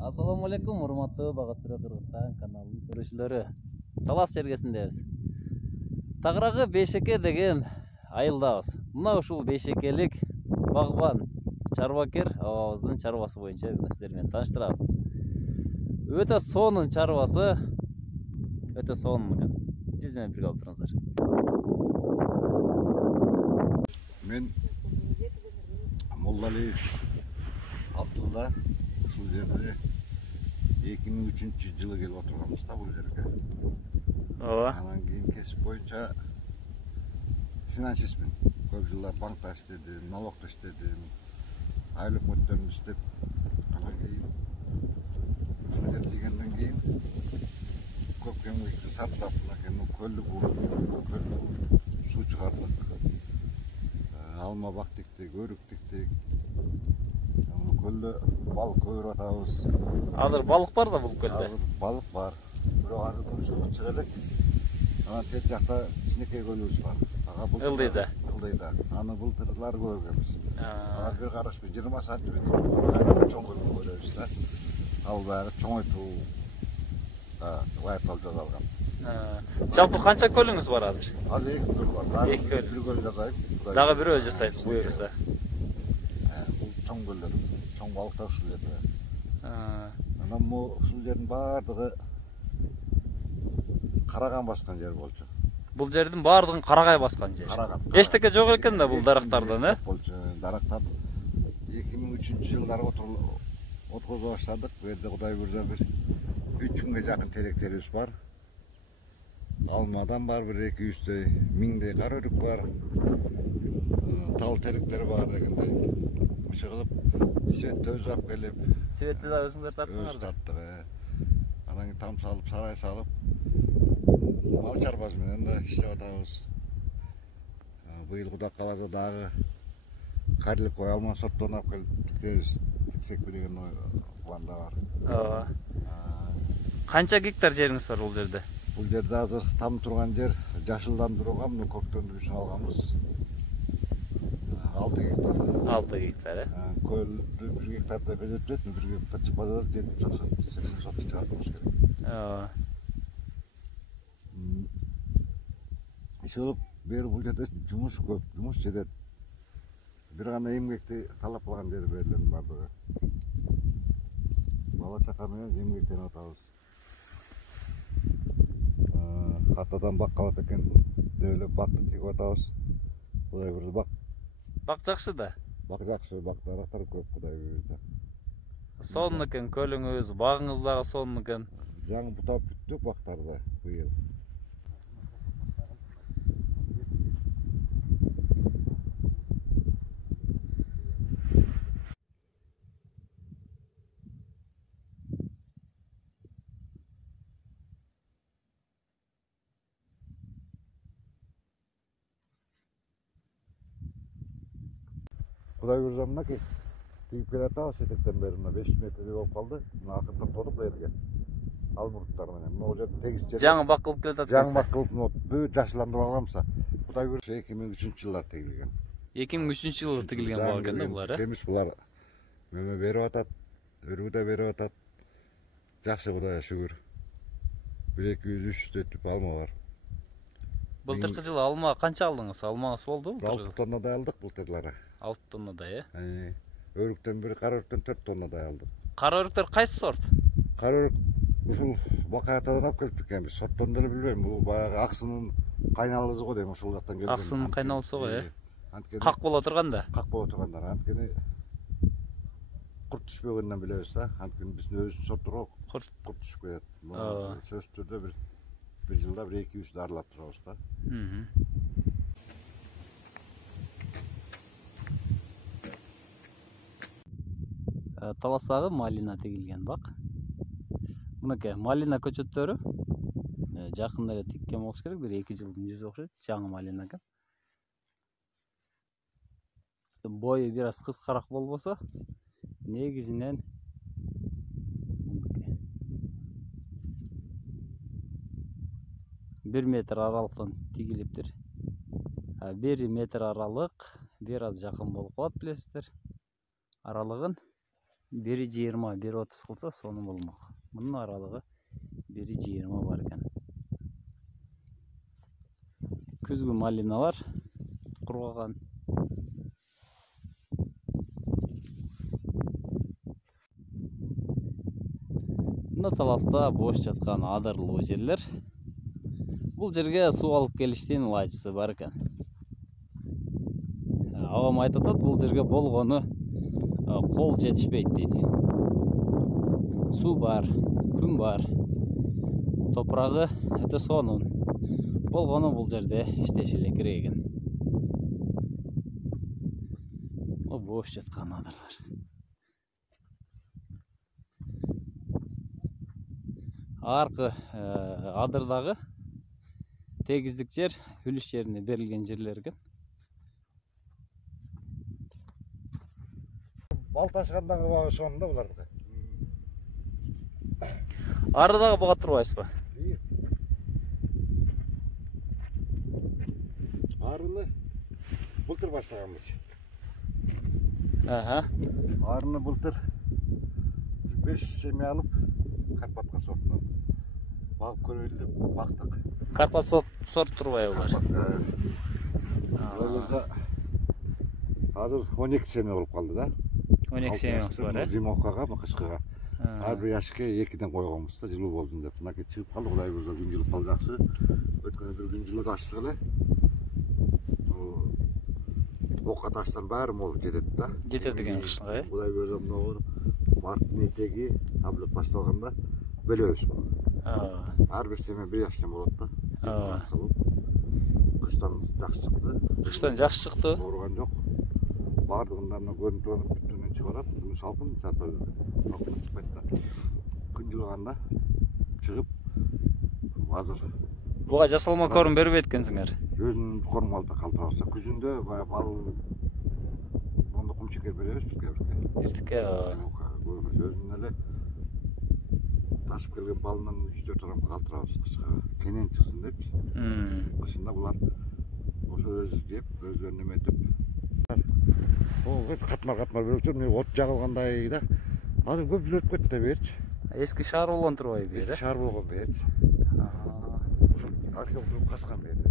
Assalamu алейкум, урматтуу Багастыры Кыргызстан каналынын көрүүчүлөрү. Талас жергесиндебиз. Тагыраагы Бейшеке деген айылдабыз. Мына ушул Бейшекелик багбан чарбакер абабыздын чарбасы боюнча сиздер менен тааныштырабыз. Өтө сонун чарбасы, өтө сонун экен. Биз менен бирге болуп туруңуздар. Мен Моллалиев Абдулла, ушул жерде 2003 жылы келип отурганбыз да бул жерге. Ооба. Анан кийин кесип боюнча финансистмин. Көп жылдар банкта иштедим, налогдо иштедим, айыл өкмөттөрүндө иштеп, анан кийин ушул жерге келгенден кийин көп кемгекти сатып, көлдү буруп, суу чыгардык. Алма бак тиктик, өрүк тиктик. Көлдө балык көрүп атабыз. Азыр балык бар да бул көлдө? Азыр балык бар. Бирок азыр турушубуз чыга элек. Анан тет жакта кичинекей көлүбүз бар. Ылдыйда. Ылдыйда. Аны былтырлар көргөнбүз. Ага бир карашпай 20 сантиметр чоң көлдү көрөбүз да. Ал баягы чоңойтуу лайыкталып жасалган. Жалпы канча көлүңүз бар азыр? Азыр 2 көл бар. Бир көл жасайт. Дагы бирөө жасайсыз буюрса. Бул чоң көлдөр, чоң балыктар ушул жерде. Анан ушул жердин баардыгы караган баскан жер болчу. Бул жердин баардыгын карагай баскан жер. Эчтеке жок экен да бул дарактардан, болчу. Дарактар 2003 жылдары отургуза баштадык. Бу жерде Кудай буйрса бир 3 күнгө жакын теректерибиз бар. Алмадан бар бир 200 миңдей кара өрүк бар. Тал теректер бар дегендей. Ошо кылып светти өзү алып келип, Светти да өзүңөр тарттыңар да. Анан кийин там салып, сарай салып, мал чарбасы менен да иштеп атабыз. Быйыл Кудай кааласа дагы карилик кой алма сорттон алып келип тиксекпи деген планда бар. Ооба. Канча гектар жериңиз бар бул жерде? Бул жерде азыр там турган жер жашылдандырууга мына көктөмдү үчүн алганбыз. 6 гектар. 6 гектар, Көлдү 1 гектарда безетет, 1 гектар чыпада 70-80 сотка чыгартабыз керек. Ооба. Ошол бул жерде жумуш көп, жумуш жетет. Бир гана эмгекти талап кылган жер берилген бардыгы. Бала чака менен эмгектенип атабыз. Катадан бак калат экен деп эле бакты тигип атабыз. Кудай буйрса Бак жакшы да. Бак жакшы, бак дарактар көп, Кудай буйрса. Сонун экен көлүңүз, багыңыз дагы сонун экен. Жаңы бутап бүттүк бактарды быйыл. Кудай буйрса мынакей тигип келатабыз этектен бери 5 метрдей болуп калды. Мына акыртын толуп берге. Алмурттар менен. Мына жерде тегиз жер. Жаңы бак кылып келатат. Жаңы бак кылып бүт жашыландырып алганбыз. Кудай буйрса 2003 жылдар тигилген. 2003 жылы тигилген бак экен да булар, Темиз булар мөмө берип атат, өрүгү да берип атат. Жакшы Кудайга шүгүр. 1-200-300 түп алма бар. Былтыркы жылы алма канча алдыңыз? Алмаңыз болду? 6 тоннадай алдык былтырлары. 6 тоннадай, Өрүктөн бир кара өрүктөн 4 тоннадай алдык. Кара өрүктөр кайсы сорт? Кара өрүк ушул Бакаятадан алып келип экенбиз. Сорттон деле билбейм. Бул баягы аксынын кайналысы го дейм, ошол жактан келген. Аксынын кайналысы го, Как боло турганда? Как боло тургандар. Анткени курт түшпөгөндөн билебиз да. Анткени биздин өзүбүздүн сорттор курт түшүп кетет. Сөзсүз түрдө бир жылда 1-2-3 дарылап турабыз да. Таластагы малина тигилген бак. Мынакей малина көчөттөрү жакында эле тиккен болуш керек, 1-2 жылдын жүзү окшойт, жаңы малина экен. Бою бир аз кыскараак болбосо, негизинен 1 метр аралыктан тигилиптир. 1 метр аралык бир аз жакын болуп калат, билесиздер. Аралыгын Biri 20, biri 30 kılsa sonu bulmak. Bunun aralığı biri 20 var ekan. Күзгү малиналар кургаган. Мына таласта бош жаткан адырлуу жерлер. Бул жерге суу алып келиштин ылайчысы бар экен. Абам айтып атат, бул жерге болгону кол жетишпейт дейт. Суу бар, күн бар. Топурагы өтө сонун. Болгону бул жерде иштеши эле керек экен. Бош жаткан адырлар. Аркы адырдагы тегиздик жер үлүш жерине берилген жерлер экен. Бал ташкандагы бага сонун да булардыкы. Арыдагы бага турбайсызбы? Арыны былтыр баштаганбыз. Арыны былтыр 5 семья алып Карпатка сортуп. Багып көрөлү деп бактык. Карпат сорт турбайбы булар? Азыр 12 семья болуп калды да. 12 семьясы бар, Зимовкага, кышкыга. Ар бир яшыкка 2ден койгонбуз да, жылуу болдун деп. Мынакей чыгып калды, Кудай буйрса күн жылып калды жакшы. Өткөн бир күн жылып ачсак эле. Окка таштан баары молуп жетет да. Жетет экен кышка, э? Кудай буйрса мына марттын этеги таблет башталганда бөлөбүз муну. Ар бир семья бир яштан болот да. Кыштан жакшы чыкты. Кыштан жакшы чыкты. Ооруган жок. Бардыгында мына көрүнүп турган бүтүнөн чыгып атат. Бүгүн салкын сапар. Чыкпайт да. Күн жылганда чыгып азыр. Буга жасалма корм бербейт экенсиңер. Өзүнүн корм калтырабыз. Күзүндө баягы бал монда кумчекер беребиз биртикке. Өзүнүн эле ташып келген балынан 3-4 грамм калтырабыз кышка. Кенен чыксын депчи. Кышында булар ошо өзү жеп, өзүлөрүнө эметип. Катмар бөлүп мен от жагылгандай да. Азыр көп жүрөп кетти да берчи. Эски шаар болгон турбайбы? Эски шаар болгон берчи. Ошо археолог каскан берди.